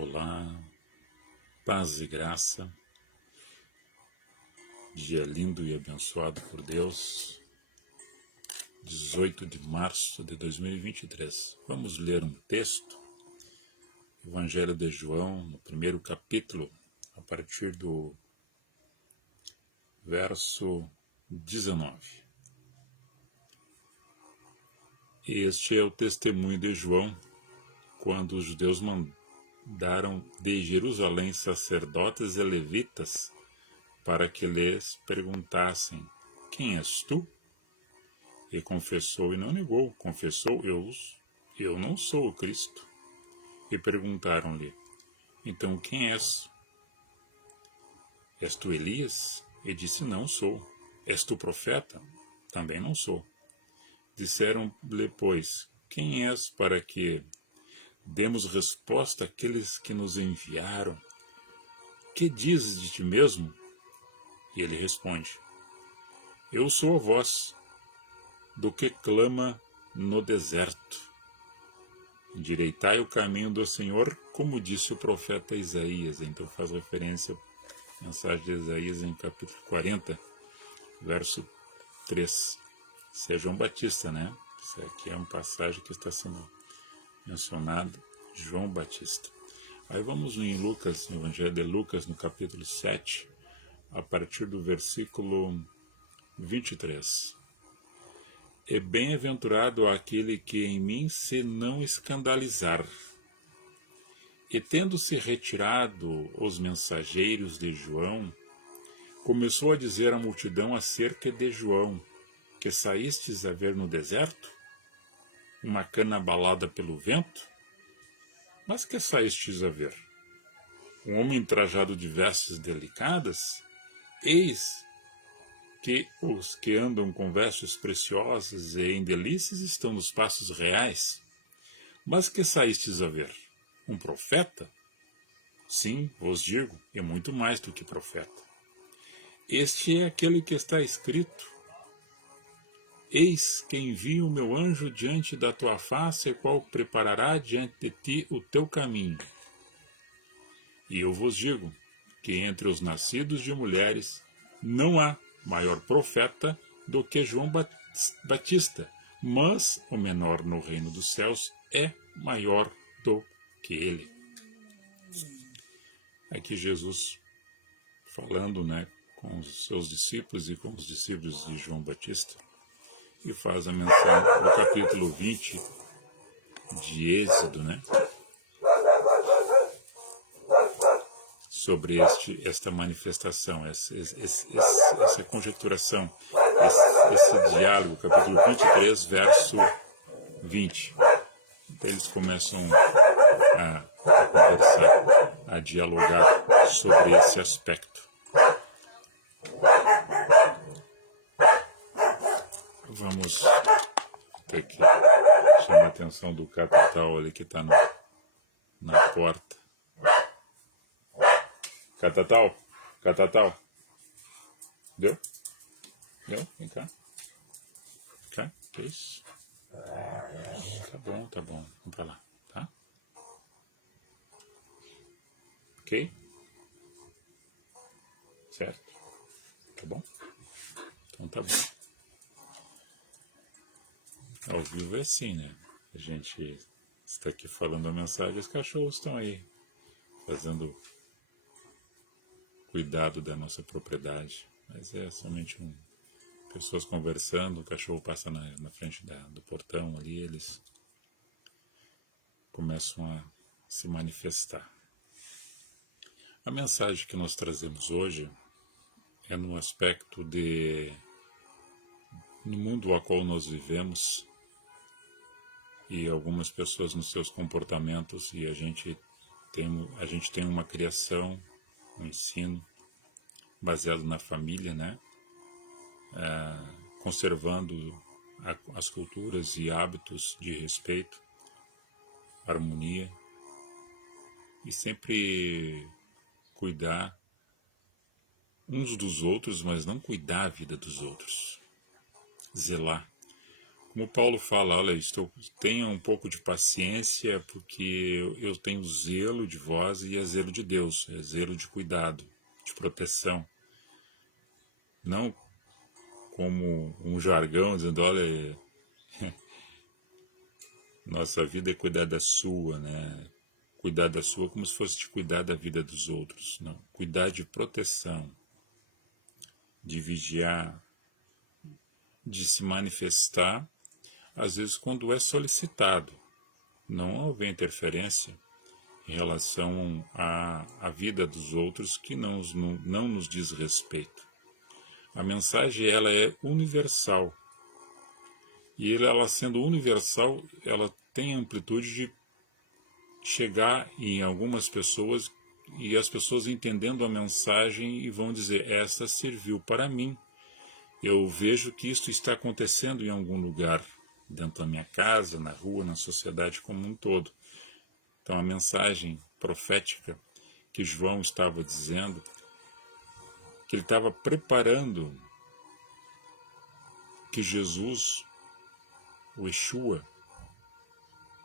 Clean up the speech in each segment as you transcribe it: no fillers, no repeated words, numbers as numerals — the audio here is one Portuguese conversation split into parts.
Olá, paz e graça, dia lindo e abençoado por Deus, 18 de março de 2023. Vamos ler um texto, Evangelho de João, no primeiro capítulo, a partir do verso 19. Este é o testemunho de João, quando os judeus mandaram de Jerusalém sacerdotes e levitas para que lhes perguntassem: quem és tu? E confessou e não negou, confessou: eu não sou o Cristo. E perguntaram-lhe: então quem és? És tu Elias? E disse: não sou. És tu profeta? Também não sou. Disseram-lhe, pois, quem és, para que demos resposta àqueles que nos enviaram? Que dizes de ti mesmo? E ele responde: eu sou a voz do que clama no deserto: endireitai o caminho do Senhor, como disse o profeta Isaías. Então faz referência à mensagem de Isaías em capítulo 40, verso 3. Isso é João Batista, né? Isso aqui é uma passagem que está sendo mencionada, João Batista. Aí vamos em Lucas, no Evangelho de Lucas, no capítulo 7, a partir do versículo 23. E bem-aventurado aquele que em mim se não escandalizar. E tendo-se retirado os mensageiros de João, começou a dizer à multidão acerca de João: que saístes a ver no deserto? Uma cana abalada pelo vento? Mas que saístes a ver? Um homem trajado de vestes delicadas? Eis que os que andam com vestes preciosas e em delícias estão nos passos reais. Mas que saístes a ver? Um profeta? Sim, vos digo, e muito mais do que profeta. Este é aquele que está escrito: eis que envio o meu anjo diante da tua face, o qual preparará diante de ti o teu caminho. E eu vos digo que entre os nascidos de mulheres não há maior profeta do que João Batista, mas o menor no reino dos céus é maior do que ele. Aqui Jesus falando, né, com os seus discípulos e com os discípulos de João Batista, e faz a menção do capítulo 20 de Êxodo, né, sobre esta manifestação, essa conjecturação, esse diálogo, capítulo 23, verso 20. Então eles começam a conversar, a dialogar sobre esse aspecto. Vamos ter que chamar a atenção do Catatal ali que está na porta. Catatal? Catatal? Deu? Deu? Vem cá. Cá? Que isso? Tá bom. Vamos pra lá, tá? Ok? Certo? Tá bom? Então tá bom. Ao vivo é assim, né? A gente está aqui falando a mensagem, os cachorros estão aí fazendo cuidado da nossa propriedade. Mas é somente pessoas conversando, o cachorro passa na frente do portão ali, eles começam a se manifestar. A mensagem que nós trazemos hoje é no aspecto no mundo ao qual nós vivemos, e algumas pessoas nos seus comportamentos, e a gente tem uma criação, um ensino baseado na família, né? Conservando as culturas e hábitos de respeito, harmonia, e sempre cuidar uns dos outros, mas não cuidar a vida dos outros. Zelar. Como Paulo fala, olha, tenha um pouco de paciência, porque eu tenho zelo de vós e é zelo de Deus, é zelo de cuidado, de proteção. Não como um jargão dizendo, olha, nossa vida é cuidar da sua, né? Cuidar da sua como se fosse de cuidar da vida dos outros. Não, cuidar de proteção, de vigiar, de se manifestar, às vezes quando é solicitado. Não haver interferência em relação à vida dos outros que não nos diz respeito. A mensagem ela é universal. E ela sendo universal, ela tem a amplitude de chegar em algumas pessoas e as pessoas entendendo a mensagem e vão dizer, esta serviu para mim. Eu vejo que isso está acontecendo em algum lugar, dentro da minha casa, na rua, na sociedade como um todo. Então a mensagem profética que João estava dizendo, que ele estava preparando que Jesus, o Yeshua,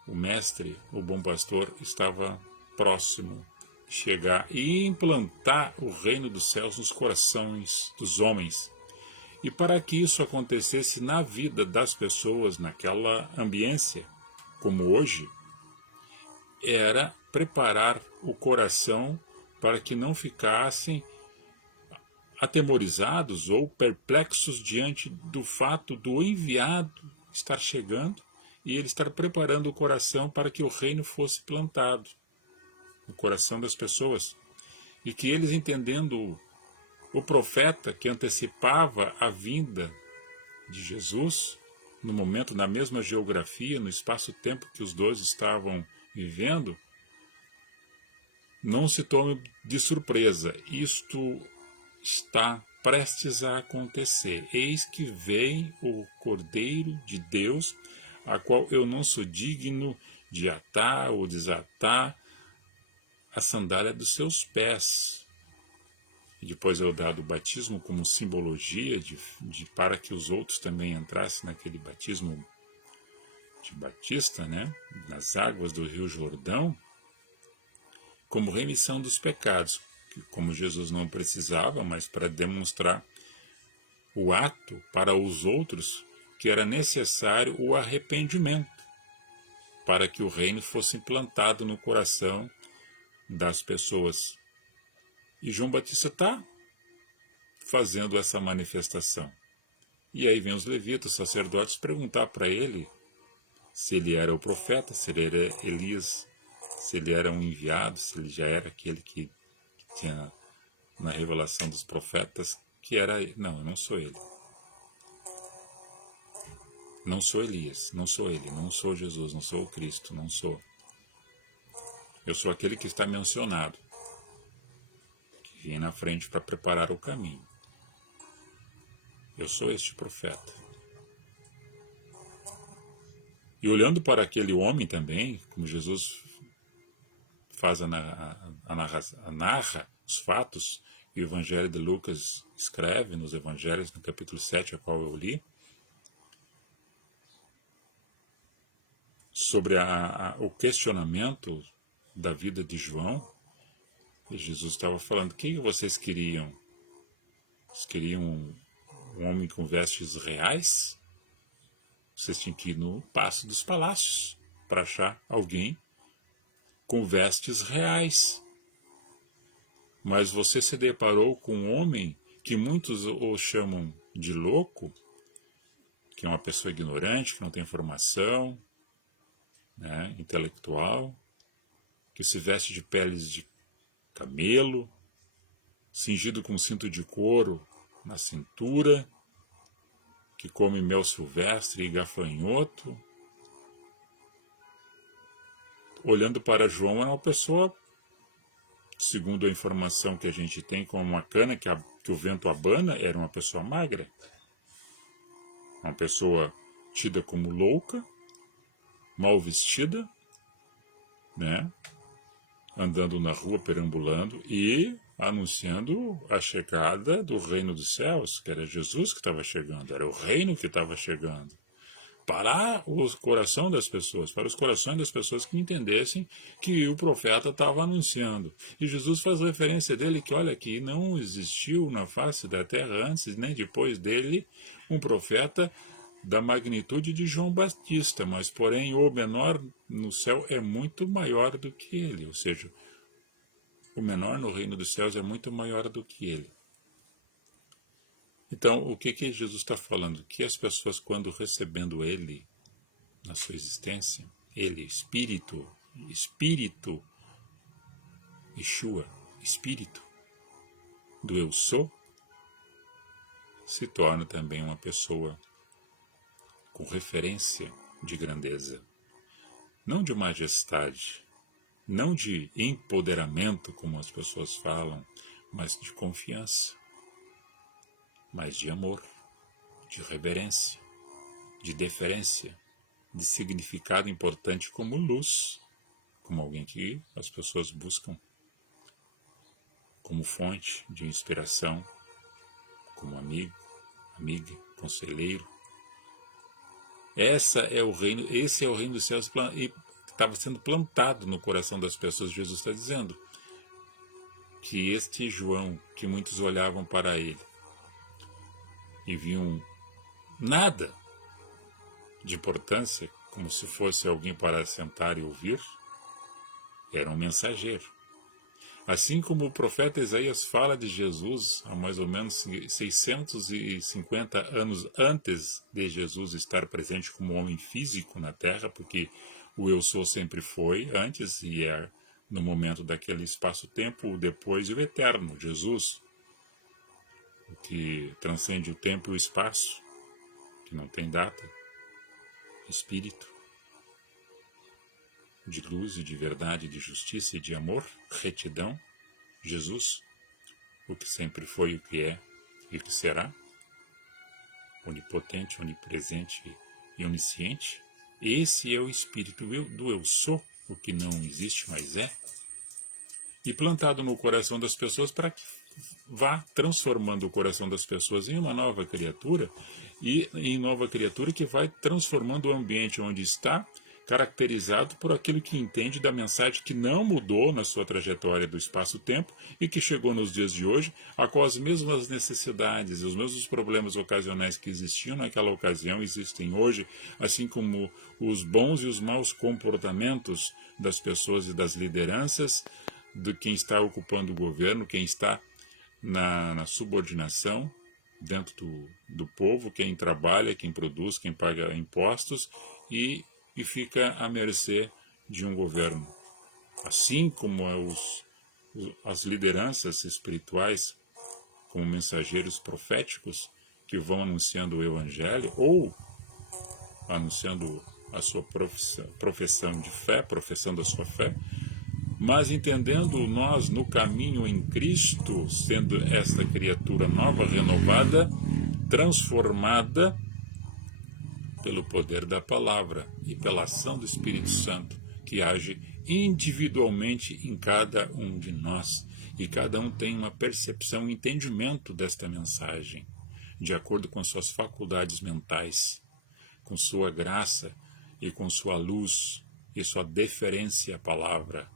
o mestre, o bom pastor, estava próximo de chegar e implantar o reino dos céus nos corações dos homens. E para que isso acontecesse na vida das pessoas, naquela ambiência, como hoje, era preparar o coração para que não ficassem atemorizados ou perplexos diante do fato do enviado estar chegando e ele estar preparando o coração para que o reino fosse plantado no coração das pessoas. E que eles, entendendo o profeta que antecipava a vinda de Jesus, no momento, na mesma geografia, no espaço-tempo que os dois estavam vivendo, não se tome de surpresa. Isto está prestes a acontecer. Eis que vem o Cordeiro de Deus, a qual eu não sou digno de atar ou desatar a sandália dos seus pés. E depois é dado o batismo como simbologia para que os outros também entrassem naquele batismo de Batista, né? Nas águas do Rio Jordão, como remissão dos pecados, que como Jesus não precisava, mas para demonstrar o ato para os outros que era necessário o arrependimento, para que o reino fosse implantado no coração das pessoas. E João Batista está fazendo essa manifestação. E aí vem os levitas, os sacerdotes, perguntar para ele se ele era o profeta, se ele era Elias, se ele era um enviado, se ele já era aquele que tinha na revelação dos profetas, que era... Não, eu não sou ele. Não sou Elias, não sou ele, não sou Jesus, não sou o Cristo, não sou. Eu sou aquele que está mencionado, que vem na frente para preparar o caminho. Eu sou este profeta. E olhando para aquele homem também, como Jesus faz narra os fatos, e o Evangelho de Lucas escreve nos Evangelhos, no capítulo 7, a qual eu li, sobre o questionamento da vida de João. E Jesus estava falando, o que vocês queriam? Vocês queriam um homem com vestes reais? Vocês tinham que ir no passo dos palácios para achar alguém com vestes reais. Mas você se deparou com um homem que muitos o chamam de louco, que é uma pessoa ignorante, que não tem formação, né, intelectual, que se veste de peles de camelo, cingido com cinto de couro na cintura, que come mel silvestre e gafanhoto. Olhando para João, era uma pessoa, segundo a informação que a gente tem, como uma cana que o vento abana, era uma pessoa magra. Uma pessoa tida como louca, mal vestida, né? Andando na rua, perambulando e anunciando a chegada do reino dos céus, que era Jesus que estava chegando, era o reino que estava chegando. para o coração das pessoas, para os corações das pessoas que entendessem que o profeta estava anunciando. E Jesus faz referência dele que, olha, que não existiu na face da terra antes nem depois dele um profeta da magnitude de João Batista, mas porém o menor no céu é muito maior do que ele, ou seja, o menor no reino dos céus é muito maior do que ele. Então, o que Jesus está falando? Que as pessoas, quando recebendo ele na sua existência, ele, Espírito, Yeshua, Espírito do Eu Sou, se torna também uma pessoa com referência de grandeza, não de majestade, não de empoderamento, como as pessoas falam, mas de confiança, mas de amor, de reverência, de deferência, de significado importante como luz, como alguém que as pessoas buscam como fonte de inspiração, como amigo, amiga, conselheiro. Esse é o reino dos céus e estava sendo plantado no coração das pessoas. Jesus está dizendo que este João, que muitos olhavam para ele e viam nada de importância, como se fosse alguém para sentar e ouvir, era um mensageiro. Assim como o profeta Isaías fala de Jesus há mais ou menos 650 anos antes de Jesus estar presente como homem físico na Terra, porque o Eu Sou sempre foi antes e é no momento daquele espaço-tempo, o depois e o eterno, Jesus, o que transcende o tempo e o espaço, que não tem data, Espírito, de luz e de verdade, de justiça e de amor, retidão, Jesus, o que sempre foi, o que é e o que será, onipotente, onipresente e onisciente. Esse é o Espírito do Eu Sou, o que não existe, mas é, e plantado no coração das pessoas para que vá transformando o coração das pessoas em uma nova criatura, e em nova criatura que vai transformando o ambiente onde está, caracterizado por aquilo que entende da mensagem que não mudou na sua trajetória do espaço-tempo e que chegou nos dias de hoje, a qual as mesmas necessidades e os mesmos problemas ocasionais que existiam naquela ocasião existem hoje, assim como os bons e os maus comportamentos das pessoas e das lideranças, de quem está ocupando o governo, quem está na subordinação dentro do povo, quem trabalha, quem produz, quem paga impostos e fica à mercê de um governo. Assim como as lideranças espirituais, como mensageiros proféticos, que vão anunciando o Evangelho ou anunciando a sua profissão de fé, professando a sua fé, mas entendendo nós no caminho em Cristo, sendo esta criatura nova, renovada, transformada pelo poder da palavra e pela ação do Espírito Santo, que age individualmente em cada um de nós, e cada um tem uma percepção e entendimento desta mensagem, de acordo com suas faculdades mentais, com sua graça e com sua luz e sua deferência à palavra,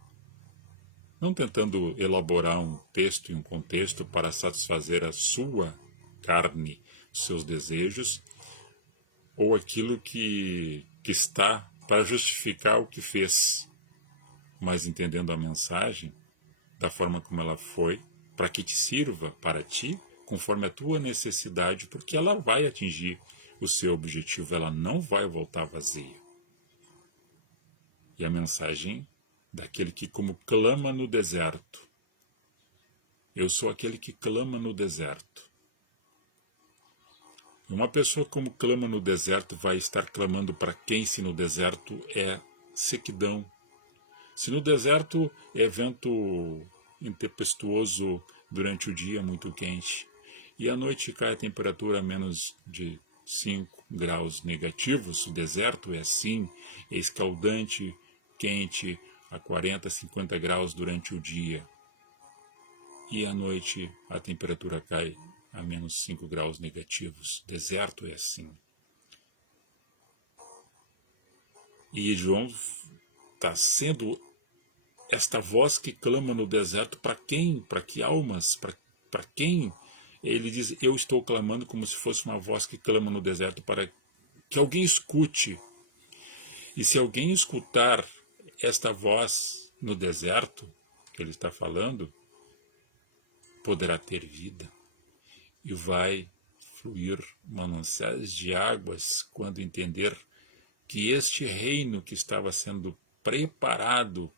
não tentando elaborar um texto e um contexto para satisfazer a sua carne, seus desejos, ou aquilo que está para justificar o que fez, mas entendendo a mensagem da forma como ela foi, para que te sirva para ti, conforme a tua necessidade, porque ela vai atingir o seu objetivo, ela não vai voltar vazia. E a mensagem daquele que como clama no deserto. Eu sou aquele que clama no deserto. Uma pessoa como clama no deserto vai estar clamando para quem, se no deserto é sequidão? Se no deserto é vento intempestuoso durante o dia muito quente e à noite cai a temperatura a menos de 5 graus negativos, o deserto é assim, é escaldante, quente, a 40, 50 graus durante o dia. E à noite a temperatura cai a menos 5 graus negativos. Deserto é assim. E João está sendo esta voz que clama no deserto. Para quem? Para que almas? Para quem? Ele diz, eu estou clamando como se fosse uma voz que clama no deserto, para que alguém escute. E se alguém escutar esta voz no deserto, que ele está falando, poderá ter vida. E vai fluir mananciais de águas quando entender que este reino que estava sendo preparado,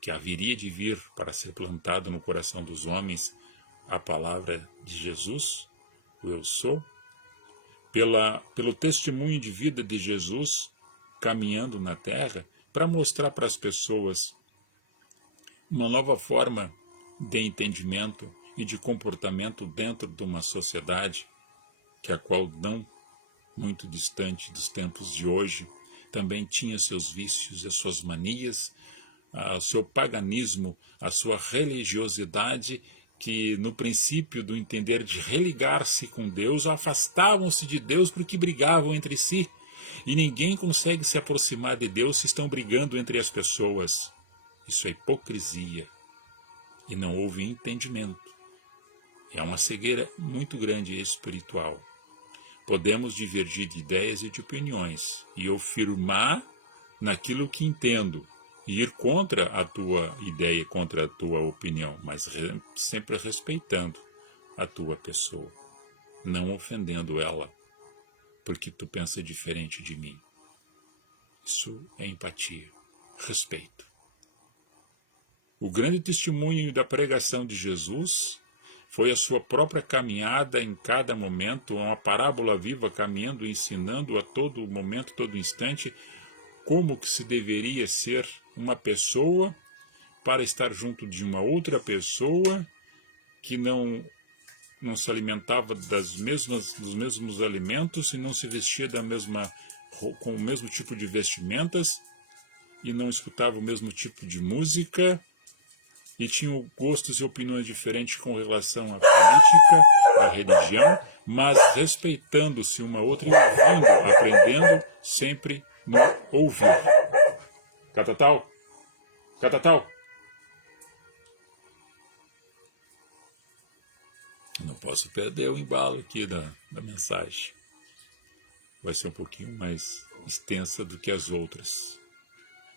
que haveria de vir para ser plantado no coração dos homens, a palavra de Jesus, o eu sou, pelo testemunho de vida de Jesus caminhando na terra, para mostrar para as pessoas uma nova forma de entendimento e de comportamento dentro de uma sociedade que a qual não muito distante dos tempos de hoje também tinha seus vícios, as suas manias, o seu paganismo, a sua religiosidade, que no princípio do entender de religar-se com Deus, afastavam-se de Deus porque brigavam entre si. E ninguém consegue se aproximar de Deus se estão brigando entre as pessoas. Isso é hipocrisia. E não houve entendimento. É uma cegueira muito grande espiritual. Podemos divergir de ideias e de opiniões, e eu firmar naquilo que entendo, e ir contra a tua ideia, contra a tua opinião, mas sempre respeitando a tua pessoa, não ofendendo ela, porque tu pensa diferente de mim. Isso é empatia, respeito. O grande testemunho da pregação de Jesus foi a sua própria caminhada em cada momento, uma parábola viva, caminhando e ensinando a todo momento, todo instante, como que se deveria ser uma pessoa para estar junto de uma outra pessoa que não se alimentava dos mesmos alimentos e não se vestia com o mesmo tipo de vestimentas e não escutava o mesmo tipo de música e tinham gostos e opiniões diferentes com relação à política, à religião, mas respeitando-se uma outra e ouvindo, aprendendo sempre no ouvir. Catatal? Catatal? Não posso perder o embalo aqui da mensagem. Vai ser um pouquinho mais extensa do que as outras.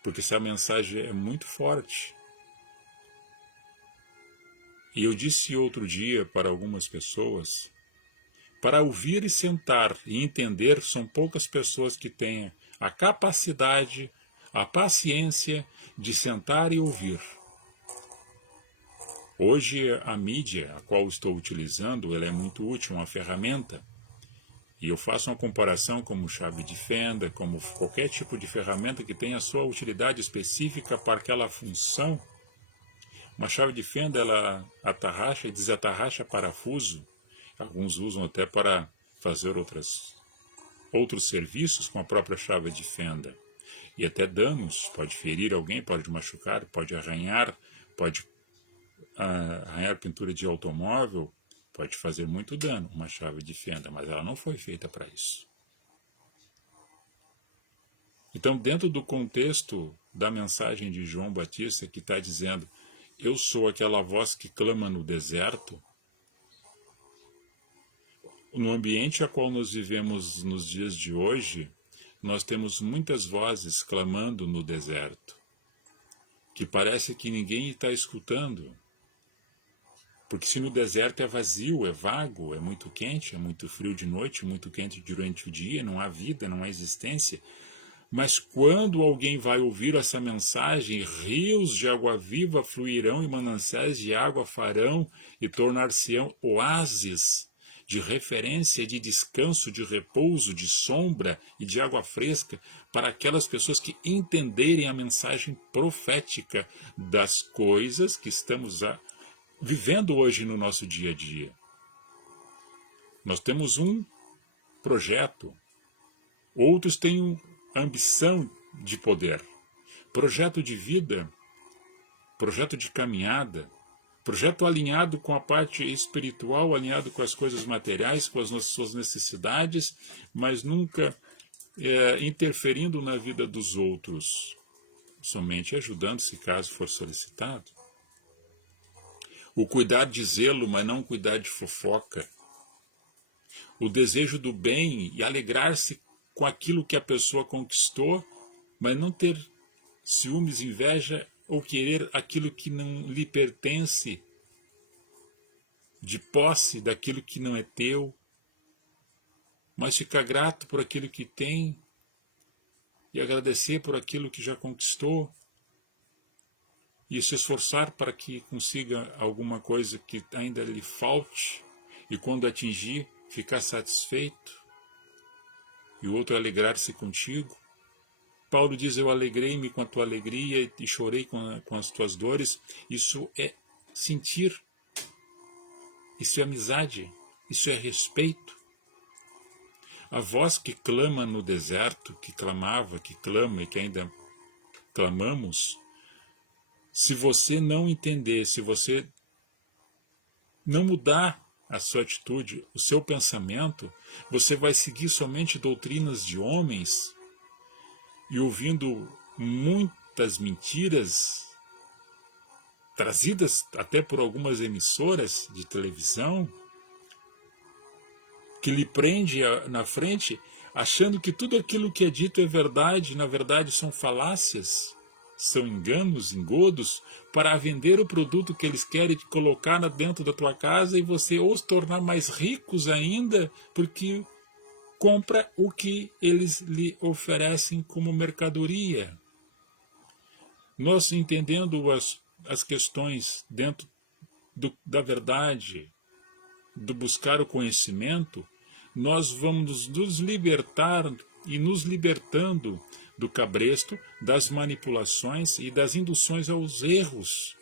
Porque essa mensagem é muito forte. E eu disse outro dia para algumas pessoas, para ouvir e sentar e entender, são poucas pessoas que têm a capacidade, a paciência de sentar e ouvir. Hoje a mídia, a qual estou utilizando, ela é muito útil, uma ferramenta. E eu faço uma comparação como chave de fenda, como qualquer tipo de ferramenta que tenha a sua utilidade específica para aquela função. Uma chave de fenda, ela atarracha e desatarracha parafuso. Alguns usam até para fazer outros serviços com a própria chave de fenda. E até danos, pode ferir alguém, pode machucar, pode arranhar pintura de automóvel, pode fazer muito dano, uma chave de fenda, mas ela não foi feita para isso. Então, dentro do contexto da mensagem de João Batista, que está dizendo, eu sou aquela voz que clama no deserto, no ambiente a qual nós vivemos nos dias de hoje, nós temos muitas vozes clamando no deserto, que parece que ninguém está escutando. Porque se no deserto é vazio, é vago, é muito quente, é muito frio de noite, muito quente durante o dia, não há vida, não há existência. Mas quando alguém vai ouvir essa mensagem, rios de água viva fluirão e mananciais de água farão e tornar-se-ão oásis de referência, de descanso, de repouso, de sombra e de água fresca para aquelas pessoas que entenderem a mensagem profética das coisas que estamos vivendo hoje no nosso dia a dia. Nós temos um projeto, outros têm ambição de poder, projeto de vida, projeto de caminhada, projeto alinhado com a parte espiritual, alinhado com as coisas materiais, com as suas necessidades, mas nunca interferindo na vida dos outros, somente ajudando, se caso for solicitado. O cuidar de zelo, mas não cuidar de fofoca. O desejo do bem e alegrar-se com aquilo que a pessoa conquistou, mas não ter ciúmes, inveja ou querer aquilo que não lhe pertence, de posse daquilo que não é teu, mas ficar grato por aquilo que tem e agradecer por aquilo que já conquistou e se esforçar para que consiga alguma coisa que ainda lhe falte e quando atingir, ficar satisfeito e o outro alegrar-se contigo. Paulo diz, eu alegrei-me com a tua alegria e chorei com as tuas dores. Isso é sentir, isso é amizade, isso é respeito. A voz que clama no deserto, que clamava, que clama e que ainda clamamos, se você não entender, se você não mudar a sua atitude, o seu pensamento, você vai seguir somente doutrinas de homens e ouvindo muitas mentiras trazidas até por algumas emissoras de televisão que lhe prende na frente, achando que tudo aquilo que é dito é verdade, na verdade são falácias, são enganos, engodos, para vender o produto que eles querem te colocar dentro da tua casa e você os tornar mais ricos ainda, porque compra o que eles lhe oferecem como mercadoria. Nós entendendo as questões dentro da verdade, do buscar o conhecimento, nós vamos nos libertar e nos libertando do cabresto, das manipulações e das induções aos erros.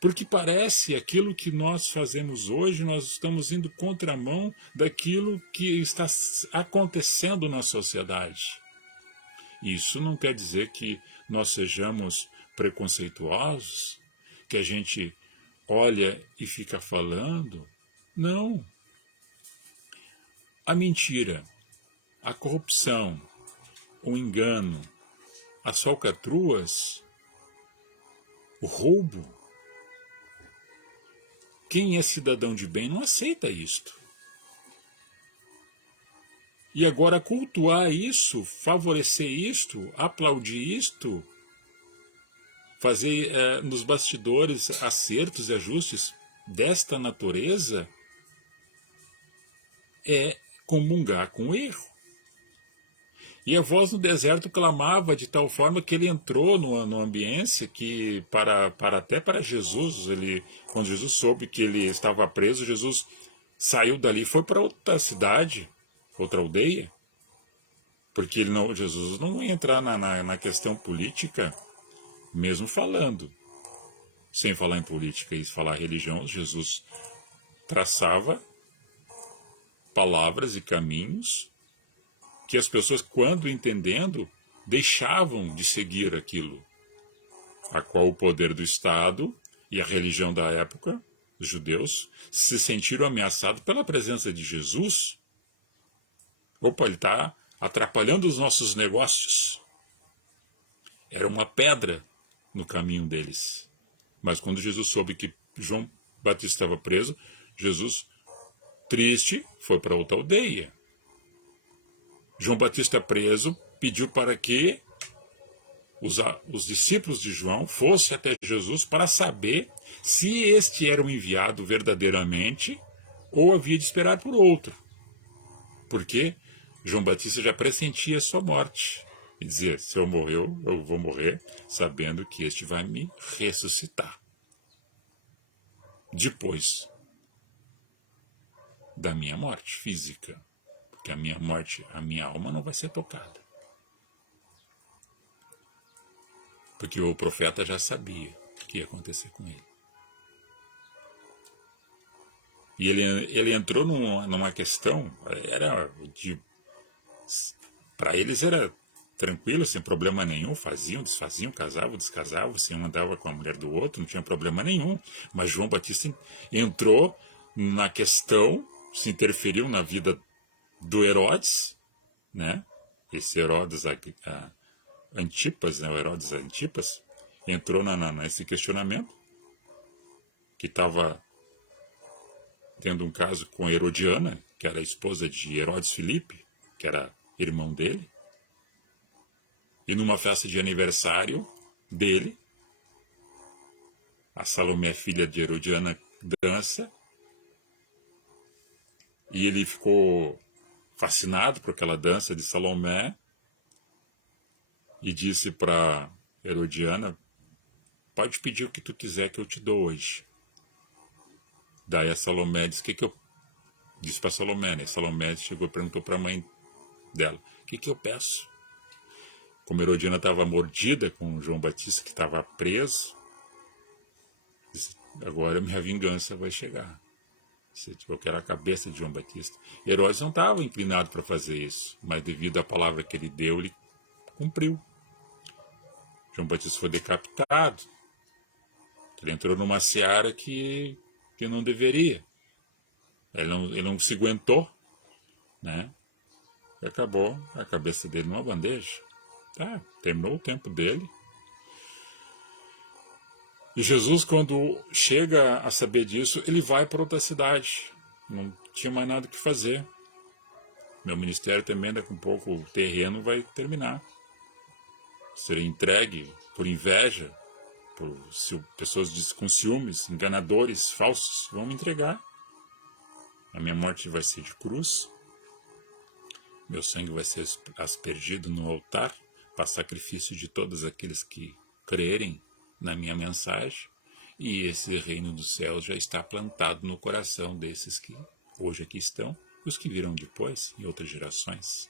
Porque parece aquilo que nós fazemos hoje, nós estamos indo contramão daquilo que está acontecendo na sociedade. Isso não quer dizer que nós sejamos preconceituosos, que a gente olha e fica falando. Não. A mentira, a corrupção, o engano, as falcatruas, o roubo. Quem é cidadão de bem não aceita isto. E agora cultuar isso, favorecer isto, aplaudir isto, fazer nos bastidores acertos e ajustes desta natureza é comungar com o erro. E a voz no deserto clamava de tal forma que ele entrou no ambiente que até para Jesus, quando Jesus soube que ele estava preso, Jesus saiu dali e foi para outra cidade, outra aldeia, porque Jesus não ia entrar na questão política, mesmo falando. Sem falar em política e falar religião, Jesus traçava palavras e caminhos que as pessoas, quando entendendo, deixavam de seguir aquilo, a qual o poder do Estado e a religião da época, os judeus, se sentiram ameaçados pela presença de Jesus. Opa, ele está atrapalhando os nossos negócios. Era uma pedra no caminho deles. Mas quando Jesus soube que João Batista estava preso, Jesus, triste, foi para outra aldeia. João Batista preso, pediu para que os discípulos de João fossem até Jesus para saber se este era o enviado verdadeiramente ou havia de esperar por outro. Porque João Batista já pressentia a sua morte. E dizia, se eu morrer, eu vou morrer sabendo que este vai me ressuscitar. Depois da minha morte física. Porque a minha morte, a minha alma não vai ser tocada. Porque o profeta já sabia o que ia acontecer com ele. E ele entrou numa questão, para eles era tranquilo, sem problema nenhum, faziam, desfaziam, casavam, descasavam, se um andava com a mulher do outro, não tinha problema nenhum. Mas João Batista entrou na questão, se interferiu na vida do Herodes, né? esse Herodes Antipas, né, o Herodes Antipas, entrou nesse questionamento, que estava tendo um caso com Herodiana, que era a esposa de Herodes Filipe, que era irmão dele, e numa festa de aniversário dele, a Salomé, filha de Herodiana, dança, e ele ficou fascinado por aquela dança de Salomé e disse para Herodiana: pode pedir o que tu quiser que eu te dou hoje. Daí a Salomé disse: que eu disse para Salomé, né? Salomé chegou e perguntou para a mãe dela: o que eu peço? Como Herodiana estava mordida com João Batista, que estava preso, disse: agora minha vingança vai chegar. Eu quero a cabeça de João Batista. Herodes não estava inclinado para fazer isso, mas devido à palavra que ele deu, ele cumpriu. João Batista foi decapitado. Ele entrou numa seara que não deveria. Ele não se aguentou, né? E acabou a cabeça dele numa bandeja. Tá, terminou o tempo dele. E Jesus, quando chega a saber disso, ele vai para outra cidade. Não tinha mais nada o que fazer. Meu ministério também, daqui a pouco, o terreno vai terminar. Serei entregue por inveja, por pessoas com ciúmes, enganadores, falsos, vão me entregar. A minha morte vai ser de cruz. Meu sangue vai ser aspergido no altar para sacrifício de todos aqueles que crerem na minha mensagem, e esse reino dos céus já está plantado no coração desses que hoje aqui estão, e os que virão depois, em outras gerações.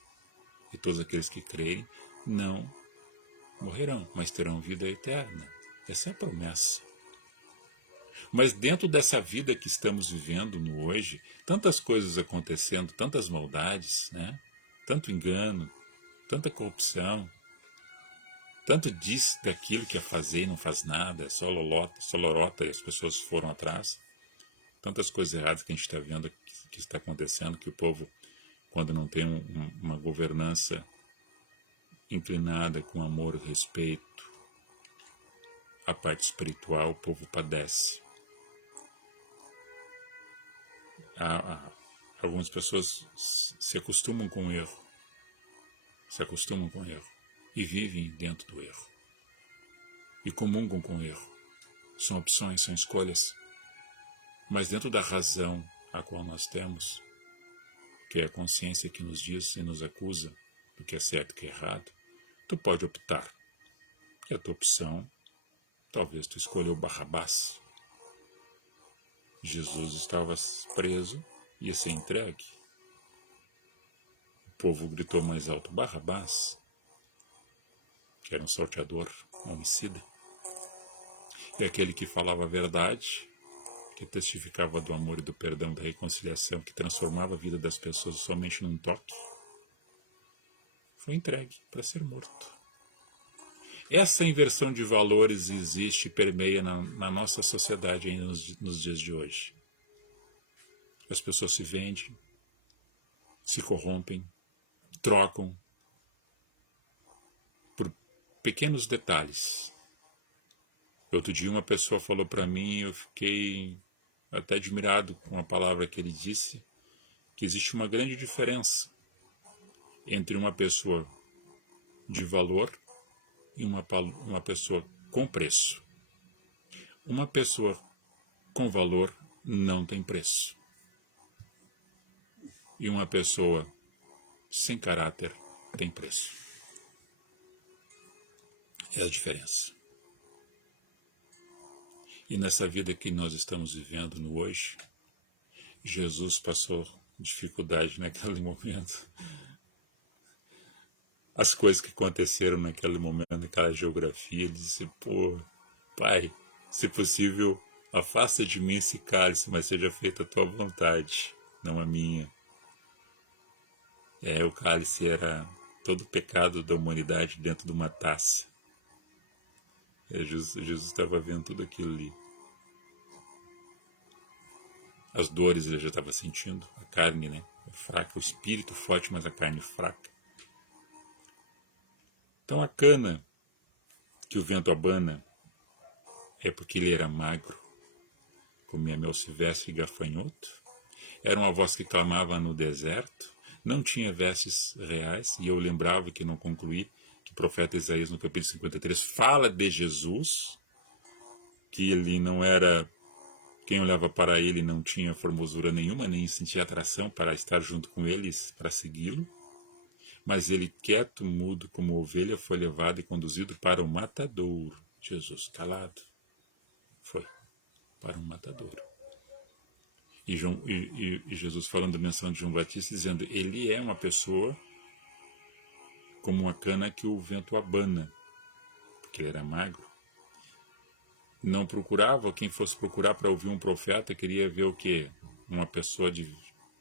E todos aqueles que crerem não morrerão, mas terão vida eterna. Essa é a promessa. Mas dentro dessa vida que estamos vivendo no hoje, tantas coisas acontecendo, tantas maldades, né? Tanto engano, tanta corrupção, tanto diz daquilo que é fazer e não faz nada, é só lorota e as pessoas foram atrás. Tantas coisas erradas que a gente está vendo que está acontecendo, que o povo, quando não tem uma governança inclinada com amor e respeito à parte espiritual, o povo padece. Algumas pessoas se acostumam com o erro, e vivem dentro do erro, e comungam com o erro. São opções, são escolhas, mas dentro da razão a qual nós temos, que é a consciência que nos diz e nos acusa do que é certo e que é errado, tu pode optar. E a tua opção, talvez tu escolheu Barrabás. Jesus estava preso, ia ser entregue. O povo gritou mais alto: Barrabás, que era um salteador, um homicida. E aquele que falava a verdade, que testificava do amor e do perdão, da reconciliação, que transformava a vida das pessoas somente num toque, foi entregue para ser morto. Essa inversão de valores existe e permeia na nossa sociedade ainda nos dias de hoje. As pessoas se vendem, se corrompem, trocam por pequenos detalhes. Outro dia uma pessoa falou para mim, eu fiquei até admirado com a palavra que ele disse, que existe uma grande diferença entre uma pessoa de valor e uma pessoa com preço. Uma pessoa com valor não tem preço. E uma pessoa sem caráter tem preço. É a diferença. E nessa vida que nós estamos vivendo no hoje, Jesus passou dificuldade naquele momento. As coisas que aconteceram naquele momento, naquela geografia, ele disse: pô, Pai, se possível, afasta de mim esse cálice, mas seja feita a tua vontade, não a minha. O cálice era todo o pecado da humanidade dentro de uma taça. Jesus estava vendo tudo aquilo ali. As dores ele já estava sentindo, a carne, né, fraca, o espírito forte, mas a carne fraca. Então a cana que o vento abana é porque ele era magro, comia mel silvestre e gafanhoto, era uma voz que clamava no deserto, não tinha vestes reais, e eu lembrava que não concluí, que o profeta Isaías no capítulo 53 fala de Jesus, que ele não era, quem olhava para ele não tinha formosura nenhuma, nem sentia atração para estar junto com eles, para segui-lo, mas ele, quieto, mudo como ovelha, foi levado e conduzido para o matadouro. Jesus, calado, foi para um matadouro. E Jesus falando da menção de João Batista, dizendo, ele é uma pessoa como uma cana que o vento abana, porque ele era magro. Não procurava, quem fosse procurar para ouvir um profeta, queria ver o quê? Uma pessoa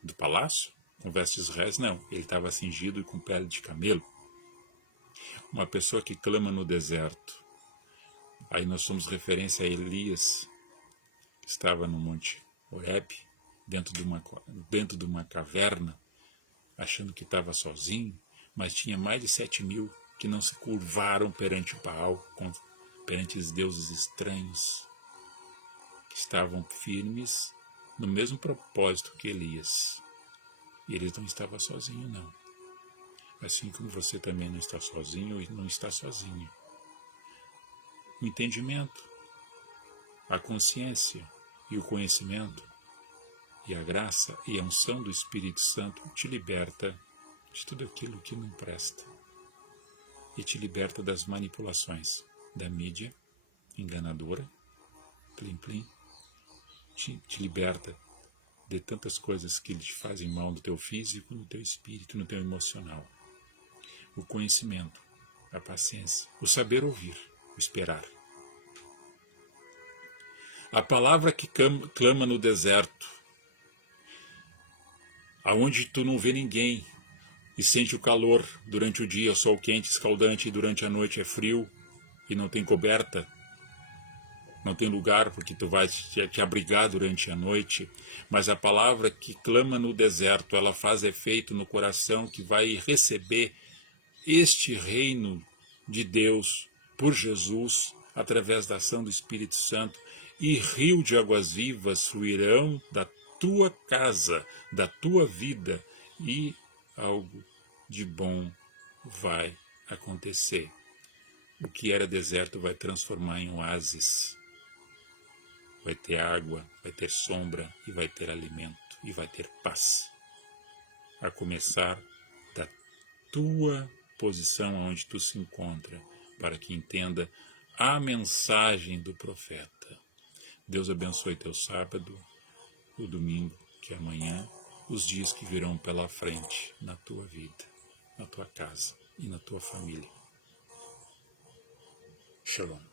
do palácio? Com vestes reais? Não, ele estava cingido e com pele de camelo. Uma pessoa que clama no deserto. Aí nós somos referência a Elias, que estava no Monte Horeb, dentro de uma caverna, achando que estava sozinho, mas tinha mais de 7.000 que não se curvaram perante o Baal, perante os deuses estranhos, que estavam firmes no mesmo propósito que Elias. E ele não estava sozinho, não. Assim como você também não está sozinho e não está sozinho. O entendimento, a consciência e o conhecimento e a graça e a unção do Espírito Santo te liberta de tudo aquilo que não presta e te liberta das manipulações da mídia enganadora, plim-plim, te liberta de tantas coisas que te fazem mal no teu físico, no teu espírito, no teu emocional. O conhecimento, a paciência, o saber ouvir, o esperar. A palavra que clama no deserto, aonde tu não vê ninguém e sente o calor durante o dia, sol quente, escaldante, e durante a noite é frio e não tem coberta, não tem lugar porque tu vai te abrigar durante a noite, mas a palavra que clama no deserto, ela faz efeito no coração que vai receber este reino de Deus por Jesus, através da ação do Espírito Santo, e rio de águas vivas fluirão da tua casa, da tua vida, e algo de bom vai acontecer. O que era deserto vai transformar em oásis. Vai ter água, vai ter sombra e vai ter alimento e vai ter paz. A começar da tua posição onde tu se encontra, para que entenda a mensagem do profeta. Deus abençoe teu sábado, o domingo, que é amanhã, os dias que virão pela frente na tua vida, na tua casa e na tua família. Shalom.